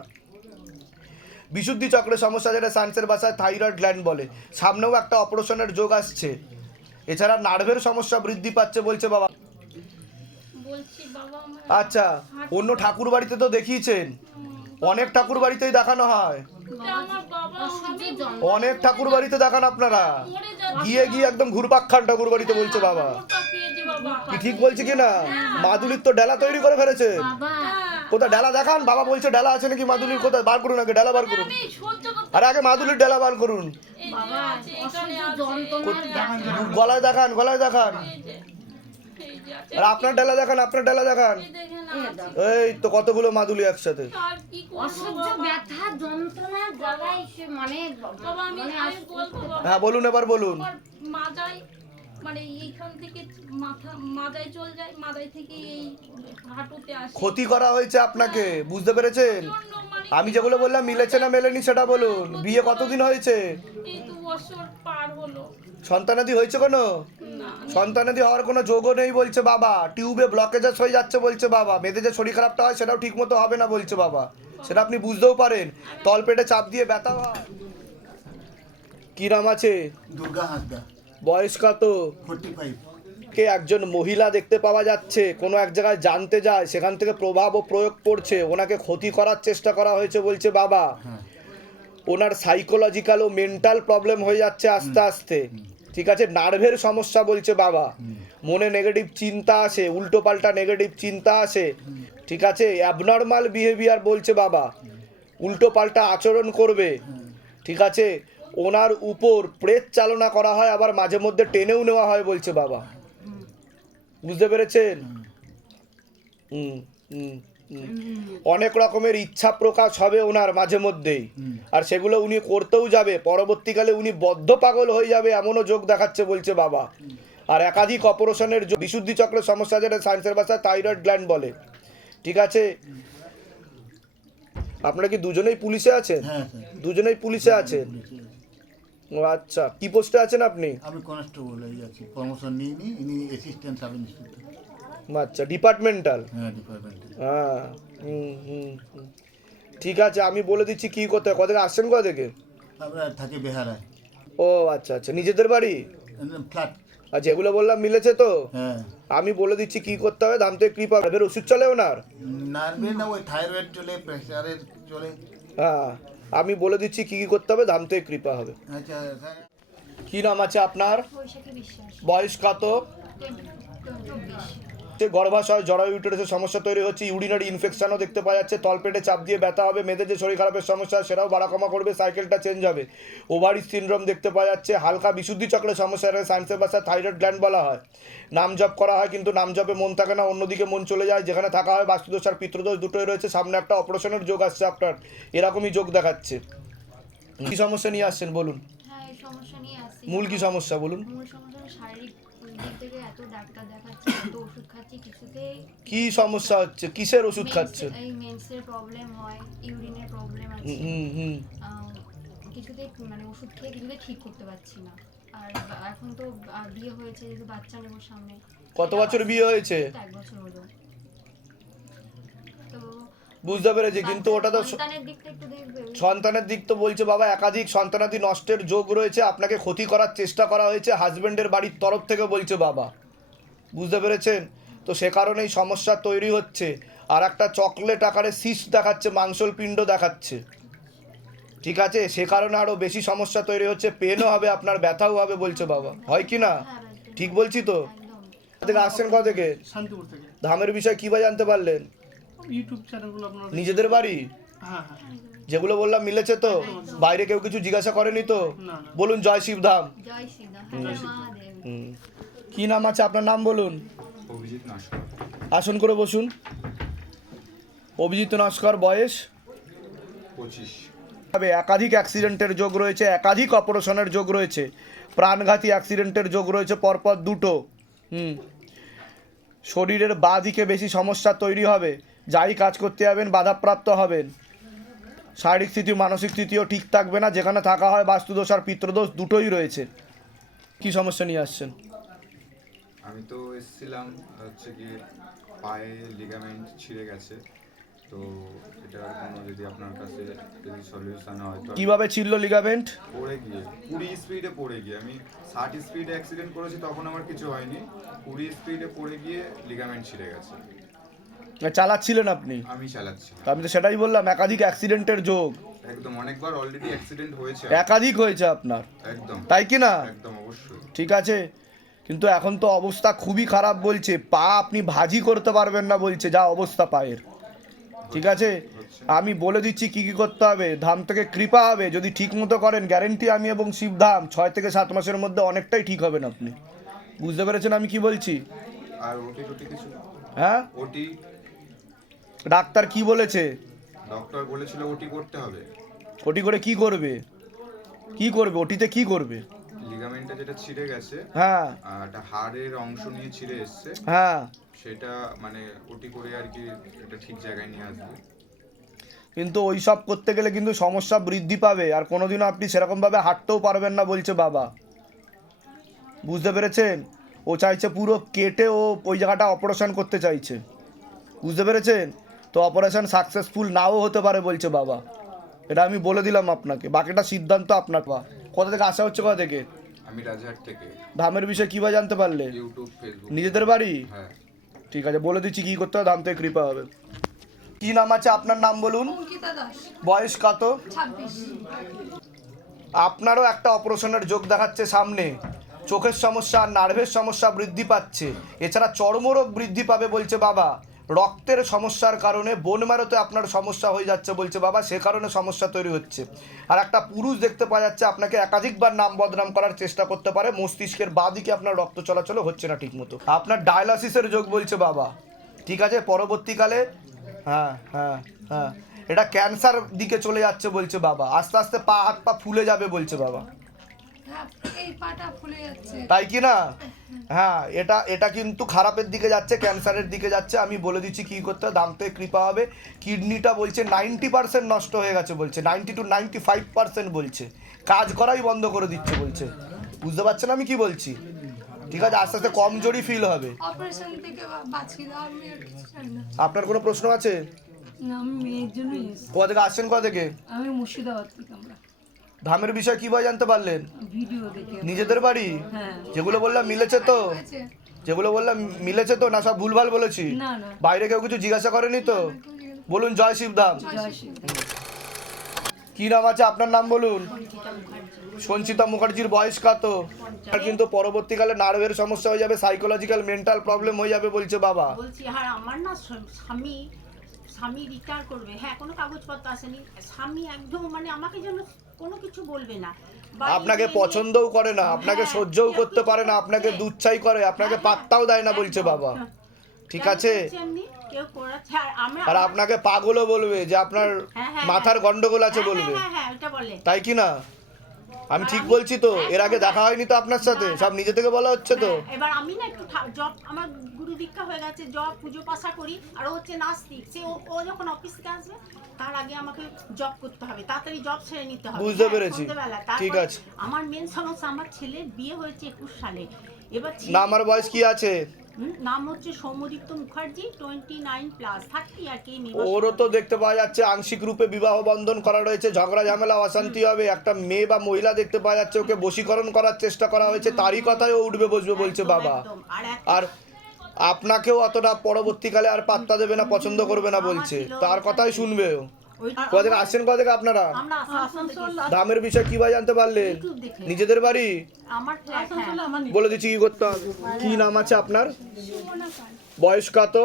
বিশুদ্ধি চক্রের সমস্যা, যেটা সায়েন্সের ভাষায় থাইরয়েড গ্ল্যান্ড বলে, সামনেও একটা অপারেশনের যোগ আসছে। এছাড়া নার্ভের সমস্যা বৃদ্ধি পাচ্ছে বলছে বাবা। আচ্ছা, অন্য ঠাকুর বাড়িতে তো দেখিয়েছেন, অনেক ঠাকুর বাড়িতেই দেখানো হয়, অনেক ঠাকুর বাড়িতে দেখান আপনারা, গিয়ে গিয়ে একদম ঘুরপাক খান ঠাকুর বাড়িতে বলছে বাবা। কি ঠিক বলছি কিনা? মাদুলির তো ডালা তৈরি করে ফেলেছে। কোথায় ডালা দেখান? বাবা বলছে ডালা আছে নাকি মাদুলির? কোথায় বার করুন, আগে ডালা বার করুন। আরে আগে মাদুলির ডালা বার করুন। গলায় দেখান, গলায় দেখান। এই যে আছে আর আপনার ডালা দেখান, আপনার ডালা দেখান। এই দেখেন আছে। এই তো কতগুলো মাদুলি একসাথে। আর কি করবো অসহ্য বাবা? ব্যথা যন্ত্রণার জায়গায় সে মানে বাবা আমি আমি বলবো বাবা হ্যাঁ বলুন, এবার বলুন। আমার মাজায় মানে এইখান থেকে মাথা মাজায় চলে যায়, মাজায় থেকে এই হাঁটুতে আসে। ক্ষতি করা হয়েছে আপনাকে, বুঝতে পেরেছেন? প্রচণ্ড মানে আমি যেগুলো বললাম মিলেছে না মেলেনি সেটা বলুন। বিয়ে কতদিন হয়েছে? এই 2 বছর পার হলো। সন্তানাদি হয়েছে কোনো? না সন্তানাদি হওয়ার কোনো যোগও নেই বলছে বাবা। টিউবে ব্লকেজেস হয়ে যাচ্ছে বলছে বাবা। মেয়েদের যে শরীর খারাপটা হয় সেটাও ঠিক মতো হবে না বলছে বাবা। সেটা আপনি বুঝতেও পারেন। তলপেটে চাপ দিয়ে ব্যথা হয়। কি নাম আছে? দুর্গা হাসদা, বয়স কত? 45। কে একজন মহিলা দেখতে পাওয়া যাচ্ছে, কোনো এক জায়গায় জানতে যায়, সেখান থেকে প্রভাব ও প্রয়োগ করছে, ওনাকে ক্ষতি করার চেষ্টা করা হয়েছে বলছে বাবা। ওনার সাইকোলজিক্যাল ও মেন্টাল প্রবলেম হয়ে যাচ্ছে আস্তে আস্তে, ঠিক আছে? নার্ভের সমস্যা বলছে বাবা। মনে নেগেটিভ চিন্তা আসে, উল্টো পাল্টা নেগেটিভ চিন্তা আসে, ঠিক আছে? অ্যাবনর্মাল বিহেভিয়ার বলছে বাবা, উল্টো পাল্টা আচরণ করবে, ঠিক আছে? ওনার উপর প্রেত চালনা করা হয়, আবার মাঝে মধ্যে টেনেও নেওয়া হয় বলছে বাবা। বুঝতে পেরেছেন? অনেক রকমের ইচ্ছা প্রকাশ হবে ওনার মাঝে মধ্যেই, আর সেগুলো উনি করতেও যাবে। পরবর্তীকালে উনি বদ্ধ পাগল হয়ে যাবে এমনও যোগ দেখাচ্ছে বলছে বাবা। আর একাধিক অপারেশনের বিশুদ্ধি চক্রের সমস্যা, যেটা সায়েন্সের ভাষায় থাইরয়েড গ্ল্যান্ড বলে, ঠিক আছে? আপনারা কি দুজনেই পুলিশে আছেন? হ্যাঁ স্যার, দুজনেই পুলিশে আছেন? ও আচ্ছা, কি পোস্টে আছেন আপনি? আমি কনস্টেবল আছি, প্রমোশন নিইনি, ইনি অ্যাসিস্ট্যান্ট সাব ইন্সপেক্টর। আচ্ছা, ডিপার্টমেন্টাল। হ্যাঁ, ডিপার্টমেন্টে। হ্যাঁ, ঠিক আছে, আমি বলে দিচ্ছি কি করতে হয়। কোথা থেকে আসছেন, কোথা থেকে? আমরা থাকি বেহারায়, ও আচ্ছা আচ্ছা, নিজেদের বাড়ি? ফ্ল্যাট। আর যেগুলো বললাম মিলেছে তো? হ্যাঁ, আমি বলে দিচ্ছি কি করতে হবে। দাম থেকে কৃপা, এর ওষুধ চলে ওনার? নার্ভে না, ওই থাইরয়েড চলে, প্রেশারের চলে। হ্যাঁ, আমি বলে দিচ্ছি কি কি করতে হবে, দাম থেকে কৃপা হবে। আচ্ছা স্যার, কি নাম আছে আপনার? বৈশাখী বিশ্বাস। বয়স কত? 24। গর্ভাশয় জরায়ু ইউটেরাসের সমস্যা তৈরি হচ্ছে, ইউরিনারি ইনফেকশনও দেখতে পাওয়া যাচ্ছে, তলপেটে চাপ দিয়ে ব্যথা হবে, মেয়েদের যে শরীর খারাপের সমস্যা সেটাও বাড়া কমা করবে, সাইকেলটা চেঞ্জ হবে, ওভারি সিনড্রোম দেখতে পাওয়া যাচ্ছে, হালকা বিশুদ্ধি চক্রের সমস্যা, এটাকে সায়েন্সের ভাষায় থাইরয়েড গ্ল্যান্ড বলা হয়। নাম জপ করা হয় কিন্তু নাম জপে মন থাকে না, অন্যদিকে মন চলে যায়। যেখানে থাকা হয় বাস্তুদোষ আর পিতৃদোষ দুটোই রয়েছে। সামনে একটা অপারেশনের যোগ আসছে আপনার, এরকমই যোগ দেখাচ্ছে। কি সমস্যা নিয়ে আসছেন বলুন? হ্যাঁ, এই সমস্যা নিয়ে আসছি। মূল কি সমস্যা বলুন? মূল সমস্যা হলো শারীরিক দিক থেকে এত ডাক্তার দেখাচ্ছি, এত ওষুধ খাচ্ছি, কিছুতেই কি সমস্যা হচ্ছে? কিসের ওষুধ খাচ্ছেন? এই মেন্সের প্রবলেম হয়, ইউরিনের প্রবলেম আছে, কিছুতেই মানে ওষুধ খেয়ে কিছুতেই ঠিক করতে পারছি না। আর এখন তো বিয়ে হয়েছে, যেহেতু বাচ্চা নেবো সামনে। কত বছর বিয়ে হয়েছে? 1 বছর হলো। তো বুঝতে পেরেছি, কিন্তু ওটা তো সন্তানের দিকটা একটু দেখবে। সন্তানের দিক তো বলছে বাবা, একাধিক সন্তানাদি নষ্টের যোগ রয়েছে, আপনাকে ক্ষতি করার চেষ্টা করা হয়েছে হাজবেন্ডের বাড়ির তরফ থেকে বলছে বাবা। বুঝতে পেরেছেন? তো সে কারণেই সমস্যা তৈরি হচ্ছে। আর একটা চকলেট আকারে সিস্ট দেখাচ্ছে, মাংসল পিণ্ড দেখাচ্ছে, ঠিক আছে? সে কারণে আরও বেশি সমস্যা তৈরি হচ্ছে, পেনও হবে আপনার, ব্যথাও হবে বলছে বাবা। হয় কি না? ঠিক বলছি তো? থেকে আসছেন কোথা থেকে? শান্তিপুর থেকে। ধামের বিষয় কী বা জানতে পারলেন? ইউটিউব চ্যানেলগুলো আপনার। নিজেদের বাড়ি? হ্যাঁ হ্যাঁ। যেগুলো বললাম মিলেছে তো? বাইরে কেউ কিছু জিজ্ঞাসা করেনি তো? না না। বলুন জয় শিবধাম। জয় শ্রীরাম, হ্যাঁ মহাদেব। কি নাম আছে আপনার? নাম বলুন। অভিজিৎ নস্কর। আসন করে বসুন। অভিজিৎ নস্কর, বয়স? 25। তবে একাধিক অ্যাক্সিডেন্টের যোগ রয়েছে, একাধিক অপারেশনের যোগ রয়েছে, প্রাণঘাতী অ্যাক্সিডেন্টের যোগ রয়েছে পরপর দুটো। শরীরের বাঁ দিকে বেশি সমস্যা তৈরি হবে, যাই কাজ করতে যাবেন বাধাপ্রাপ্ত হবেন, শারীরিক স্থিতি মানসিক স্থিতিও ঠিক থাকবে না। যেখানে থাকা হয় বাস্তুদোষ আর পিতৃদোষ দুটোই রয়েছে। কি সমস্যা নিয়ে আসছেন? আমি তো এসেছিলাম হচ্ছে কি পায়ে লিগামেন্ট ছিঁড়ে গেছে, তো এটার কোনো যদি আপনার কাছে যদি সলিউশন হয় তো। কিভাবে ছিল লিগামেন্ট? পড়ে গিয়ে 20 স্পিডে পড়ে গিয়ে, আমি 60 স্পিডে অ্যাক্সিডেন্ট করেছি, তখন আমার কিছু হয়নি। 20 স্পিডে পড়ে গিয়ে লিগামেন্ট ছিঁড়ে গেছে। চালাচ্ছিলেন আপনি? আমি চালাচ্ছি। আমি তো সেটাই বললাম, একাধিক অ্যাক্সিডেন্টের যোগ। একদম, অনেকবার অলরেডি অ্যাক্সিডেন্ট হয়েছে। একাধিক হয়েছে আপনার? একদম। তাই কি না? একদম অবশ্যই। ঠিক আছে, কিন্তু এখন তো অবস্থা খুবই খারাপ বলছে, পা আপনি ভাজি করতে পারবেন না বলছে, যা অবস্থা পায়ের, ঠিক আছে? আমি বলে দিচ্ছি কি কি করতে হবে। ধাম থেকে কৃপা হবে, যদি ঠিক মতো করেন গ্যারেন্টি আমি এবং শিবধাম 6 থেকে 7 মাসের মধ্যে অনেকটাই ঠিক হবেন আপনি। বুঝতে পেরেছেন আমি কি বলছি? আর ওটি টুটি কিছু? হ্যাঁ, ওটি ডাক্তার কি বলেছে? ডক্টর বলেছিল ওটি করতে হবে। ওটি করে কি করবে? কি করবে ওটিতে, কি করবে? লিগামেন্টটা যেটা ছিঁড়ে গেছে, হ্যাঁ একটা হাড়ের অংশ নিয়ে ছিঁড়ে এসছে, হ্যাঁ, সেটা মানে ওটি করে আর কি এটা ঠিক জায়গায় নিয়ে আসবে। কিন্তু ওই সব করতে গেলে কিন্তু সমস্যা বৃদ্ধি পাবে, আর কোনোদিনও আপনি সেরকমভাবে হাঁটতেও পারবেন না বলছে বাবা। বুঝতে পেরেছেন? ও চাইছে পুরো কেটে ও ওই জায়গাটা অপারেশন করতে চাইছে, বুঝতে পেরেছেন? তো অপারেশন সাকসেসফুল নাও হতে পারে বলছে বাবা, এটা আমি বলে দিলাম আপনাকে, বাকিটা সিদ্ধান্ত আপনার। কোথা থেকে আসা হচ্ছে, কোথা থেকে? আমি রাজহাট থেকে। ধামের বিষয়ে কীভাবে জানতে পারলে? YouTube, Facebook. নিজেদের বাড়ি? হ্যাঁ। ঠিক আছে, বলে দিচ্ছি কী করতে হবে, ধাম থেকে কৃপা হবে। কি নাম আছে আপনার? নাম বলুন। অঙ্কিতা দাস, বয়স কত? 26। আপনারও একটা অপারেশনের যোগ দেখাচ্ছে সামনে। চোখের সমস্যা, নার্ভের সমস্যা বৃদ্ধি পাচ্ছে, এছাড়া চর্মরোগ বৃদ্ধি পাবে বলছে বাবা। রক্তের সমস্যার কারণে বোন ম্যারোতে আপনার সমস্যা হয়ে যাচ্ছে বলছে বাবা, সে কারণে সমস্যা তৈরি হচ্ছে। আর একটা পুরুষ দেখতে পাওয়া যাচ্ছে আপনাকে একাধিকবার নাম বদনাম করার চেষ্টা করতে পারে, মস্তিষ্কের বাঁ দিকে আপনার রক্ত চলাচল হচ্ছে না ঠিকমতো। আপনার ডায়ালাসিসের যোগ বলছে বাবা, ঠিক আছে? পরবর্তীকালে হ্যাঁ হ্যাঁ হ্যাঁ, এটা ক্যান্সার দিকে চলে যাচ্ছে বলছে বাবা, আস্তে আস্তে পা হাত পা ফুলে যাবে বলছে বাবা, হ্যাঁ, এই পাটা ফুলে যাচ্ছে। তাই কি না? হ্যাঁ, এটা কিন্তু খারাপের দিকে যাচ্ছে, ক্যান্সারের দিকে যাচ্ছে। আমি বলে দিচ্ছি কী করতে হবে, দাম থেকে কৃপা হবে। কিডনিটা বলছে 90% নষ্ট হয়ে গেছে বলছে, 90 to 95% বলছে, কাজ করাই বন্ধ করে দিচ্ছে বলছে। বুঝতে পারছেন আমি কি বলছি? ঠিক আছে, আস্তে আস্তে কমজোরি ফিল হবে। অপারেশন থেকে বাঁচিয়ে দাও, আমি আর কিছু চাই না। আপনার কোনো প্রশ্ন আছে? না, আমি মেয়ের জন্যই এসেছি। কোথা থেকে আসছেন, কোথা থেকে? আমি মুর্শিদাবাদ থেকে। আমরা ধামের বিষয়ে কীভাবে জানতে পারলেন? ভিডিও দেখে। নিজেদের বাড়ি? হ্যাঁ। যেগুলো বললাম মিলেছে তো? হয়েছে। যেগুলো বললাম মিলেছে তো, না সব ভুলভাল বলেছি? না না, বাইরে কেউ কিছু জিজ্ঞাসা করেনি তো? বলুন জয় শিবধাম। জয় শ্রী। কি নাম আছে আপনার? নাম বলুন। সঞ্চিতা মুখার্জির বয়স কত? আর কিন্তু পরবর্তীকালে নার্ভের সমস্যা হয়ে যাবে, সাইকোলজিক্যাল মেন্টাল প্রবলেম হয়ে যাবে বলছে বাবা। বলছি, আর আমার না স্বামী রিটায়ার করবে। হ্যাঁ, কোনো কাগজপত্র আসেনি। স্বামী একদম মানে আমাকে যেন কোনো কিছু বলবে না। আপনাকে পছন্দও করে না, আপনাকে সহ্যও করতে পারে না, আপনাকে দুচ্ছাই করে, আপনাকে পাত্তাও দেয় না বলছে বাবা, ঠিক আছে? কেউ করাচ্ছে, আর আমরা আর আপনাকে পাগলও বলবে, যে আপনার মাথার গন্ডগোল আছে বলবে, হ্যাঁ ওটা বলে। তাই কি না? আমি ঠিক বলছি তো? এর আগে দেখা হয়নি তো আপনার সাথে? সব নিজে থেকে বলা হচ্ছে তো? এবার আমি না একটু জব, আমার গুরু দীক্ষা হয়ে গেছে, জব পুজো পাশা করি, আর ও হচ্ছে নাস্তিক। সে ও যখন অফিস থেকে আসবে তার আগে আমাকে জব করতে হবে, তাড়াতাড়ি জব ছেড়ে নিতে হবে। বুঝতে পেরেছি, ঠিক তারপর আছে। আমার মেন সমস্যা, আমার ছেলের বিয়ে হয়েছে 21 সালে। এবার না, আমার বয়স কি আছে? নাম হচ্ছে সৌম্যদীপ্ত মুখার্জি, 29+, 30 আর কি। ওরও তো দেখতে পাওয়া যাচ্ছে আংশিক রূপে বিবাহ বন্ধন করা রয়েছে, ঝগড়া ঝামেলা অশান্তি হবে। একটা মেয়ে বা মহিলা দেখতে পাওয়া যাচ্ছে, ওকে বশীকরণ করার চেষ্টা করা হয়েছে, তারই কথায় ও উঠবে বসবে বলছে বাবা। আর আপনাকেও অতটা পরবর্তীকালে আর পাত্তা দেবে না, পছন্দ করবে না বলছে, তার কথাই শুনবে ও। কোথা থেকে আসছেন, কোথা থেকে আপনারা? আমরা আসানসোল। দামের বিষয় কিভাবে জানতে পারলেন? নিজেদের বাড়ি? আমার ফ্ল্যাট, হ্যাঁ। বলে দিচ্ছি কি করতে হবে। কি নাম আছে আপনার? বয়স কত?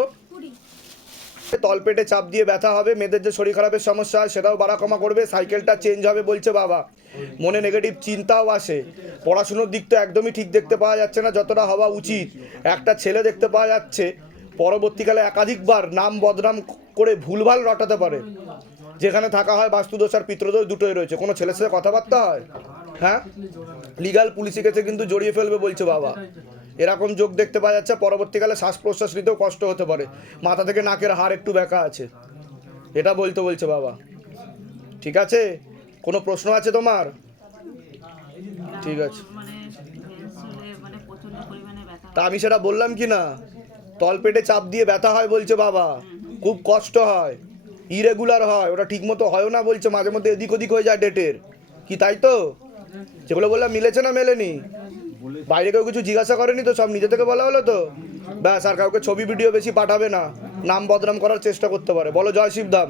তলপেটে চাপ দিয়ে ব্যথা হবে, মেয়েদের যে শরীর খারাপের সমস্যা হয় সেটাও বাড়া কমা করবে, সাইকেলটা চেঞ্জ হবে বলছে বাবা। মনে নেগেটিভ চিন্তাও আসে, পড়াশুনোর দিক তো একদমই ঠিক দেখতে পাওয়া যাচ্ছে না যতটা হওয়া উচিত। একটা ছেলে দেখতে পাওয়া যাচ্ছে পরবর্তীকালে একাধিকবার নাম বদনাম করে ভুলভাল রটাতে পারে। যেখানে থাকা হয় বাস্তুদোষ আর পিতৃদোষ দুটোই রয়েছে। কোনো ছেলের সাথে কথাবার্তা হয়, হ্যাঁ, লিগাল পুলিশি কেসে কিন্তু জড়িয়ে ফেলবে বলছে বাবা। এরকম যোগ দেখতে পাওয়া যাচ্ছে, পরবর্তীকালে শ্বাস প্রশ্বাস নিতেও কষ্ট হতে পারে, মাথা থেকে নাকের হাড় একটু ব্যাকা আছে, এটা বলছে বাবা, ঠিক আছে? কোনো প্রশ্ন আছে তোমার? ঠিক আছে, তা আমি সেটা বললাম কি না? তলপেটে চাপ দিয়ে ব্যথা হয় বলছে বাবা, খুব কষ্ট হয়, ইরেগুলার হয়, ওটা ঠিকমতো হয়ও না বলছে, মাঝে মধ্যে এদিক ওদিক হয়ে যায় ডেটের, কি তাই তো? যেগুলো বললাম মিলেছে না মেলেনি? বাইরে কেউ কিছু জিজ্ঞাসা করেনি তো? সব নিজে থেকে বলা হলো তো? ব্যাস, আর কাউকে ছবি ভিডিও বেশি পাঠাবে না, নাম বদনাম করার চেষ্টা করতে পারে। বলো জয় শিবধাম।